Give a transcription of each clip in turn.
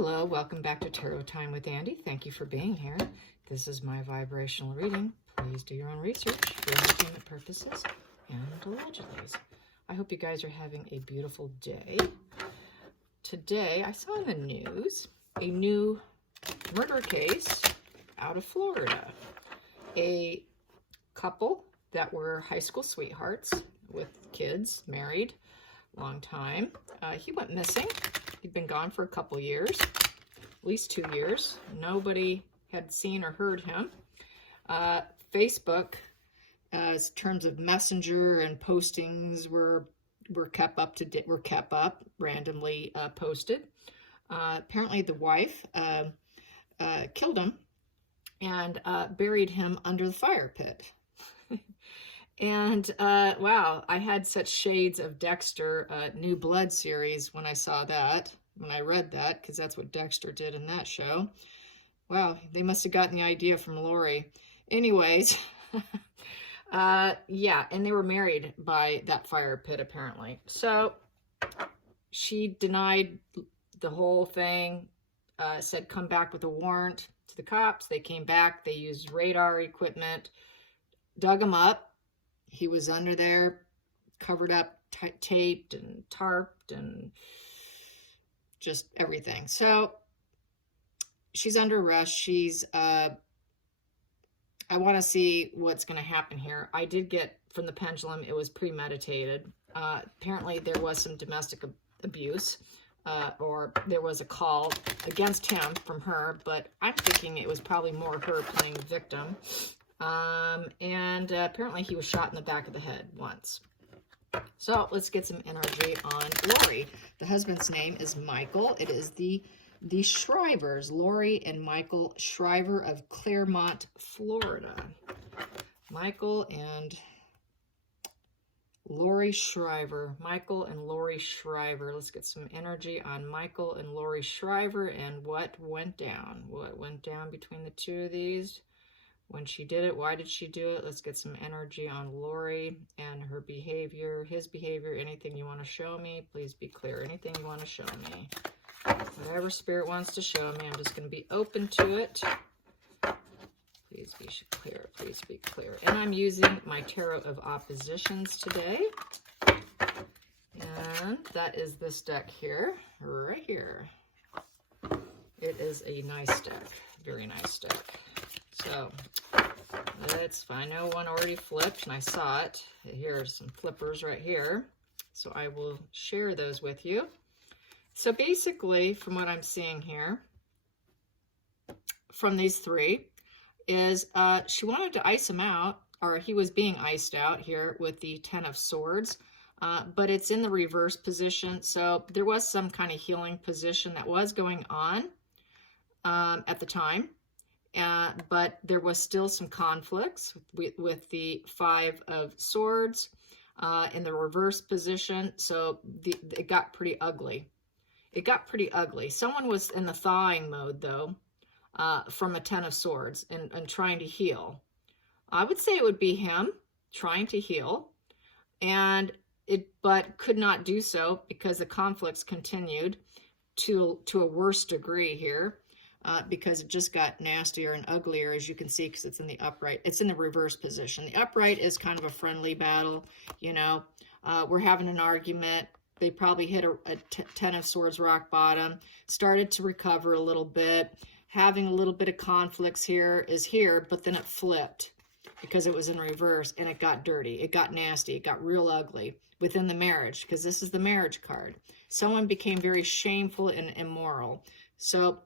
Hello, welcome back to Tarot Time with Andy. Thank you for being here. This is my vibrational reading. Please do your own research for entertainment purposes and allegedly. I hope you guys are having a beautiful day. Today, I saw in the news a new murder case out of Florida. A couple that were high school sweethearts with kids, married, long time. He went missing. He'd been gone for a couple years, at least 2 years. Nobody had seen or heard him. Facebook, as terms of messenger and postings were kept up to date, randomly posted. Apparently the wife killed him and buried him under the fire pit. And wow, I had such shades of Dexter New Blood series when I saw that, when I read that, because that's what Dexter did in that show. Wow, they must have gotten the idea from Lauri. Anyways, yeah, and they were married by that fire pit apparently. So she denied the whole thing, said come back with a warrant to the cops. They came back, they used radar equipment, dug him up. He was under there, covered up, taped and tarped and just everything. So she's under arrest. She's, I want to see what's going to happen here. I did get from the pendulum, it was premeditated. Apparently there was some domestic abuse, or there was a call against him from her, but I'm thinking it was probably more her playing victim. And apparently he was shot in the back of the head once. So let's get some energy on Lauri. The husband's name is Michael. It is the Shrivers, Lauri and Michael Shriver of Clairmont, Florida. Michael and Lauri Shriver. Michael and Lauri Shriver. Let's get some energy on Michael and Lauri Shriver and what went down. What went down between the two of these? When she did it, why did she do it? Let's get some energy on Lauri and her behavior, his behavior, anything you want to show me. Please be clear. Anything you want to show me. Whatever Spirit wants to show me, I'm just going to be open to it. Please be clear. Please be clear. And I'm using my Tarot of Oppositions today. And that is this deck here, right here. It is a nice deck. Very nice deck. So I know one already flipped and I saw it. Here are some flippers right here. So I will share those with you. So basically, from what I'm seeing here, from these three, is she wanted to ice him out, or he was being iced out here with the Ten of Swords, but it's in the reverse position. So there was some kind of healing position that was going on at the time. But there was still some conflicts with the Five of Swords in the reverse position. So it got pretty ugly. It got pretty ugly. Someone was in the thawing mode, though, from a Ten of Swords and trying to heal. I would say it would be him trying to heal, but could not do so because the conflicts continued to a worse degree here. Because it just got nastier and uglier, as you can see, because it's in the upright. It's in the reverse position. The upright is kind of a friendly battle, you know. We're having an argument. They probably hit a Ten of Swords rock bottom, started to recover a little bit, having a little bit of conflicts here, but then it flipped because it was in reverse, and it got dirty. It got nasty. It got real ugly within the marriage, because this is the marriage card. Someone became very shameful and immoral. So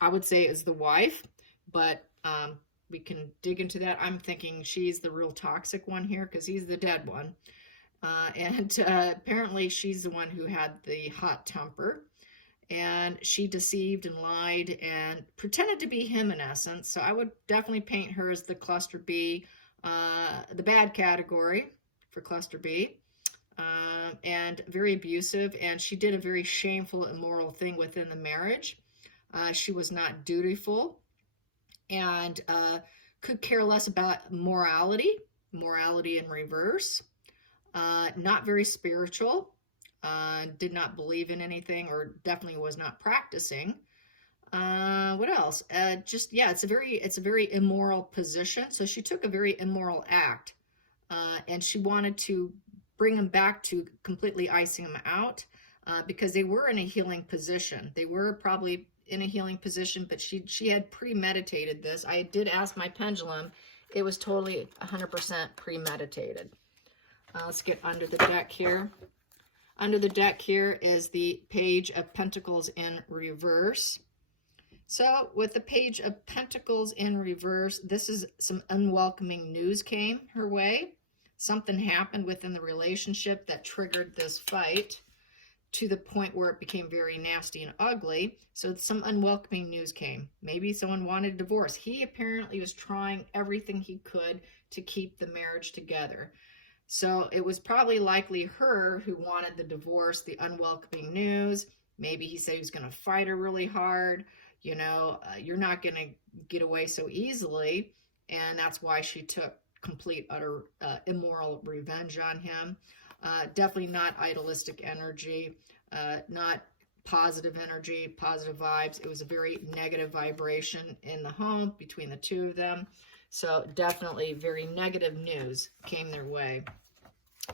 I would say it's the wife, but we can dig into that. I'm thinking she's the real toxic one here because he's the dead one. And apparently she's the one who had the hot temper. And she deceived and lied and pretended to be him in essence. So I would definitely paint her as the cluster B, the bad category for cluster B. And very abusive. And she did a very shameful, immoral thing within the marriage. She was not dutiful and could care less about morality in reverse, not very spiritual, did not believe in anything, or definitely was not practicing What else? Just, yeah, it's a very immoral position. So she took a very immoral act, and she wanted to bring him back to completely icing him out, because they were in a healing position. They were probably in a healing position, but she had premeditated this. I did ask my pendulum. It was totally 100% premeditated. Let's get under the deck here. Under the deck here is the Page of Pentacles in reverse. So with the Page of Pentacles in reverse, this is some unwelcoming news came her way. Something happened within the relationship that triggered this fight to the point where it became very nasty and ugly. So some unwelcoming news came. Maybe someone wanted a divorce. He apparently was trying everything he could to keep the marriage together. So it was probably likely her who wanted the divorce, the unwelcoming news. Maybe he said he was going to fight her really hard. You know, you're not going to get away so easily. And that's why she took complete, utter, immoral revenge on him. Definitely not idealistic energy, not positive energy, positive vibes. It was a very negative vibration in the home between the two of them. So definitely very negative news came their way.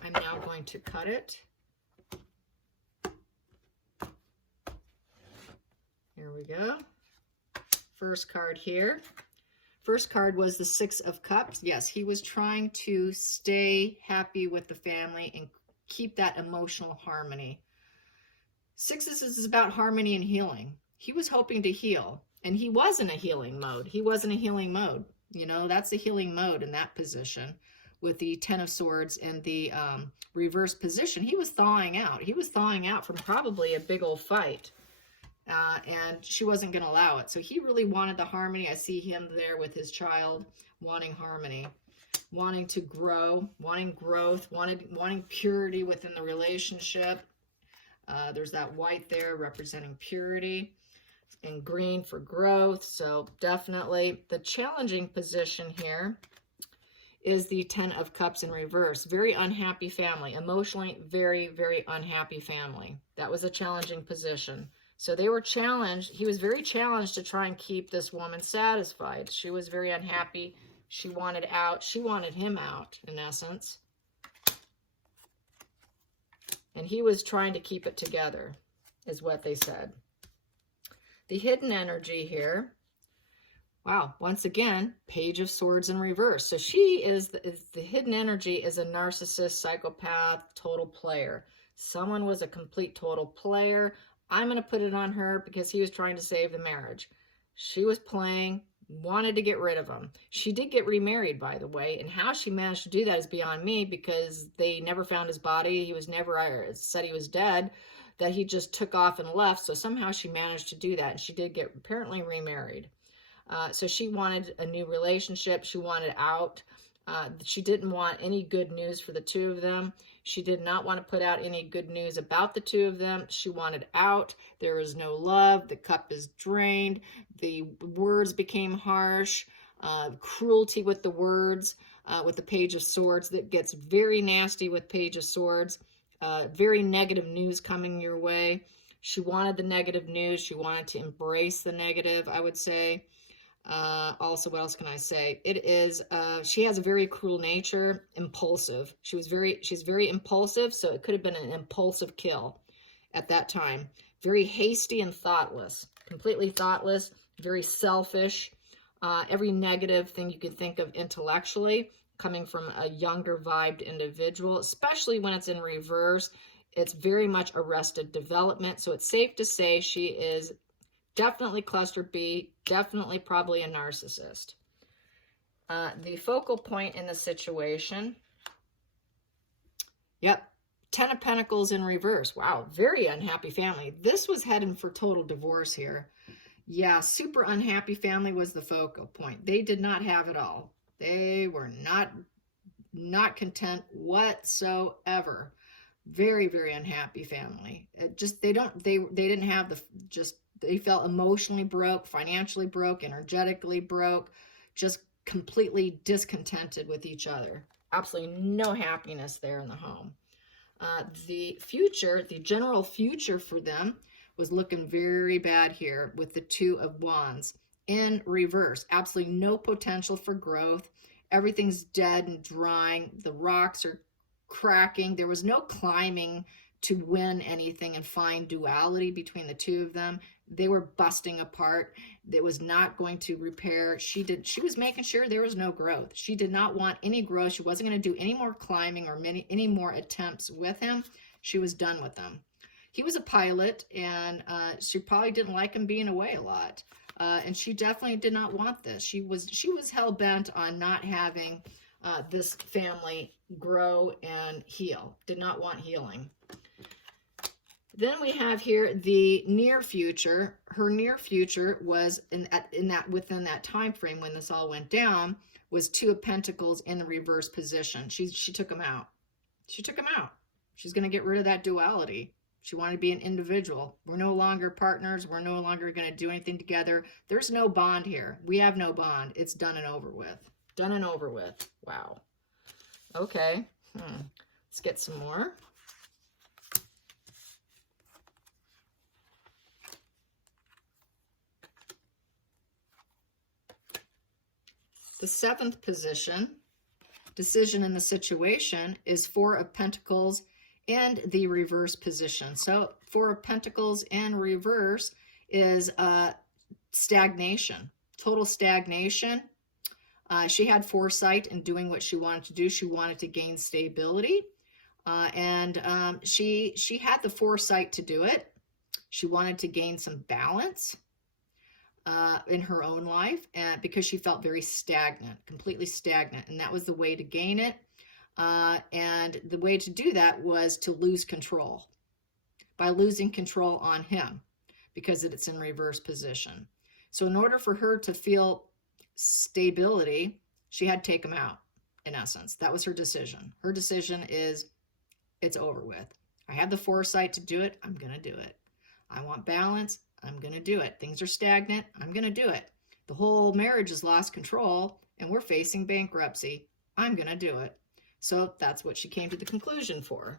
I'm now going to cut it. Here we go. First card here. First card was the Six of Cups. Yes, he was trying to stay happy with the family and keep that emotional harmony. Sixes is about harmony and healing. He was hoping to heal, and he was in a healing mode. He was in a healing mode. You know, that's a healing mode in that position with the Ten of Swords and the reverse position. He was thawing out. He was thawing out from probably a big old fight. And she wasn't going to allow it. So he really wanted the harmony. I see him there with his child, wanting harmony, wanting to grow, wanting growth, wanting purity within the relationship. There's that white there representing purity, and green for growth. So definitely the challenging position here is the Ten of Cups in reverse. Very unhappy family. Emotionally, very, very unhappy family. That was a challenging position. So they were challenged. He was very challenged to try and keep this woman satisfied. She was very unhappy. She wanted out. She wanted him out, in essence. And he was trying to keep it together, is what they said. The hidden energy here. Wow, once again, Page of Swords in reverse. So she is the hidden energy is a narcissist, psychopath, total player. Someone was a complete total player. I'm going to put it on her because he was trying to save the marriage. She was playing, wanted to get rid of him. She did get remarried, by the way, and how she managed to do that is beyond me because they never found his body. He was never said he was dead, that he just took off and left. So somehow she managed to do that, and she did get apparently remarried. So she wanted a new relationship. She wanted out. She didn't want any good news for the two of them. She did not want to put out any good news about the two of them. She wanted out. There is no love. The cup is drained. The words became harsh. Cruelty with the words, with the Page of Swords. That gets very nasty with Page of Swords. Very negative news coming your way. She wanted the negative news. She wanted to embrace the negative, I would say. Also, what else can I say? It is, she has a very cruel nature, impulsive. She's very impulsive, so it could have been an impulsive kill at that time. Very hasty and thoughtless, completely thoughtless, very selfish. Every negative thing you can think of intellectually coming from a younger vibed individual, especially when it's in reverse. It's very much arrested development. So it's safe to say she is definitely cluster B, definitely probably a narcissist. The focal point in the situation, yep, Ten of Pentacles in reverse. Wow, very unhappy family. This was heading for total divorce here. Yeah, super unhappy family was the focal point. They did not have it all. They were not content whatsoever. Very, very unhappy family. It just, they didn't have they felt emotionally broke, financially broke, energetically broke, just completely discontented with each other. Absolutely no happiness there in the home. The future, the general future for them was looking very bad here with the Two of Wands in reverse. Absolutely no potential for growth. Everything's dead and drying. The rocks are cracking. There was no climbing to win anything and find duality between the two of them. They were busting apart. It was not going to repair. She was making sure there was no growth. She did not want any growth. She wasn't going to do any more climbing or any more attempts with him. She was done with them. He was a pilot, and she probably didn't like him being away a lot. And she definitely did not want this. She was hell-bent on not having this family grow and heal. Did not want healing. Then we have here the near future. Her near future was within that time frame when this all went down, was Two of Pentacles in the reverse position. She took him out. She took him out. She's going to get rid of that duality. She wanted to be an individual. We're no longer partners. We're no longer going to do anything together. There's no bond here. We have no bond. It's done and over with. Done and over with. Wow. Okay. Let's get some more. The seventh position, decision in the situation, is Four of Pentacles and the reverse position. So Four of Pentacles in reverse is stagnation, total stagnation. She had foresight in doing what she wanted to do. She wanted to gain stability, and she had the foresight to do it. She wanted to gain some balance in her own life, and because she felt very stagnant, completely stagnant, and that was the way to gain it. And the way to do that was to lose control, by losing control on him, because it's in reverse position. So in order for her to feel stability, she had to take him out, in essence. That was her decision. Her decision is, it's over with. I have the foresight to do it. I'm going to do it. I want balance. I'm going to do it. Things are stagnant. I'm going to do it. The whole marriage has lost control and we're facing bankruptcy. I'm going to do it. So that's what she came to the conclusion for.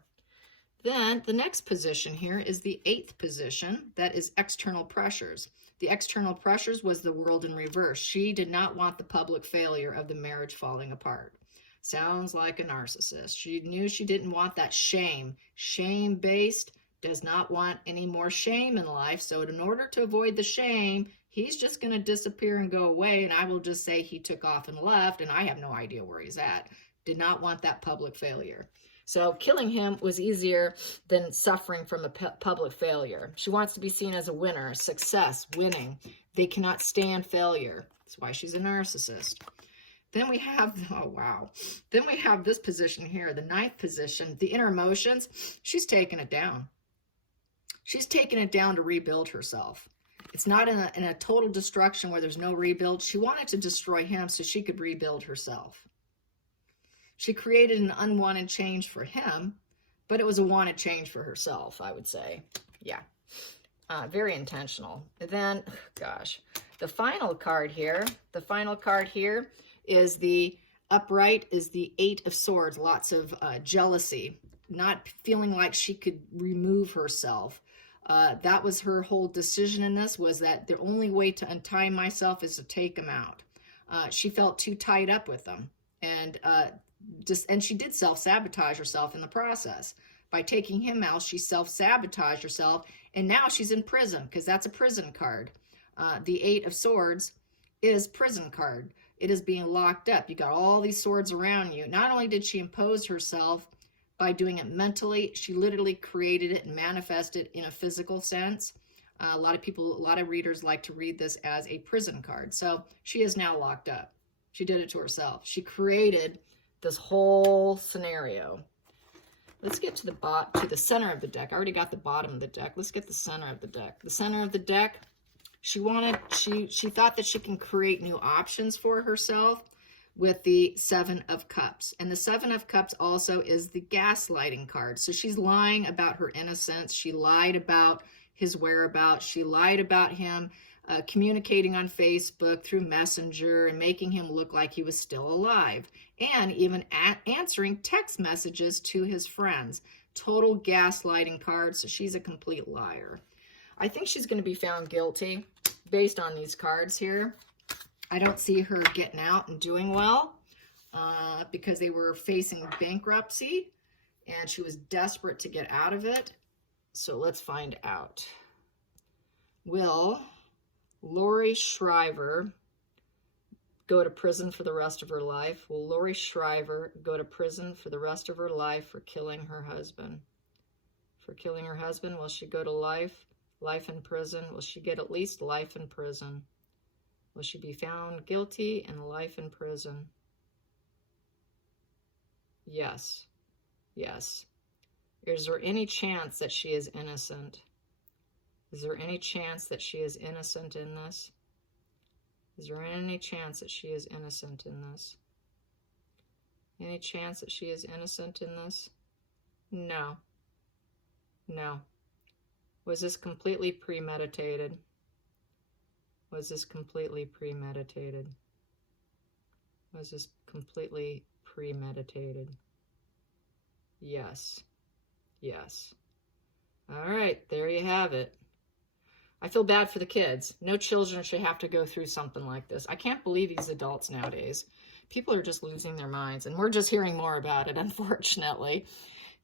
Then the next position here is the eighth position. That is external pressures. The external pressures was the World in reverse. She did not want the public failure of the marriage falling apart. Sounds like a narcissist. She knew she didn't want that shame. Shame-based, does not want any more shame in life. So in order to avoid the shame, he's just going to disappear and go away. And I will just say he took off and left, and I have no idea where he's at. Did not want that public failure. So killing him was easier than suffering from a public failure. She wants to be seen as a winner, success, winning. They cannot stand failure. That's why she's a narcissist. Then we have, oh wow. Then we have this position here, the ninth position, the inner emotions. She's taking it down. She's taking it down to rebuild herself. It's not in a total destruction where there's no rebuild. She wanted to destroy him so she could rebuild herself. She created an unwanted change for him, but it was a wanted change for herself, I would say. Yeah, very intentional. And then, gosh, the final card here is the upright, is the Eight of Swords, lots of jealousy, not feeling like she could remove herself. That was her whole decision in this, was that the only way to untie myself is to take him out. She felt too tied up with them, and she did self-sabotage herself in the process. By taking him out, she self-sabotaged herself, and now she's in prison, because that's a prison card. The Eight of Swords is prison card. It is being locked up. You got all these swords around you. Not only did she impose herself by doing it mentally, she literally created it and manifested in a physical sense. A lot of readers like to read this as a prison card. So she is now locked up. She did it to herself. She created this whole scenario. Let's get to the center of the deck. I already got the bottom of the deck. Let's get the center of the deck. The center of the deck, she thought that she can create new options for herself with the Seven of Cups. And the Seven of Cups also is the gaslighting card. So she's lying about her innocence. She lied about his whereabouts. She lied about him communicating on Facebook through Messenger and making him look like he was still alive, and even answering text messages to his friends. Total gaslighting card, so she's a complete liar. I think she's going to be found guilty based on these cards here. I don't see her getting out and doing well because they were facing bankruptcy and she was desperate to get out of it. So let's find out. Will Lauri Shriver go to prison for the rest of her life? Will Lauri Shriver go to prison for the rest of her life for killing her husband? For killing her husband, will she go to life in prison? Will she get at least life in prison? Will she be found guilty and life in prison? Yes. Yes. Is there any chance that she is innocent? Is there any chance that she is innocent in this? Is there any chance that she is innocent in this? Any chance that she is innocent in this? No. No. Was this completely premeditated? Was this completely premeditated? Was this completely premeditated? Yes. Yes. All right, there you have it. I feel bad for the kids. No children should have to go through something like this. I can't believe these adults nowadays. People are just losing their minds, and we're just hearing more about it, unfortunately.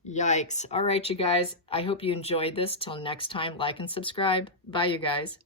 Yikes. All right, you guys. I hope you enjoyed this. Till next time, like and subscribe. Bye, you guys.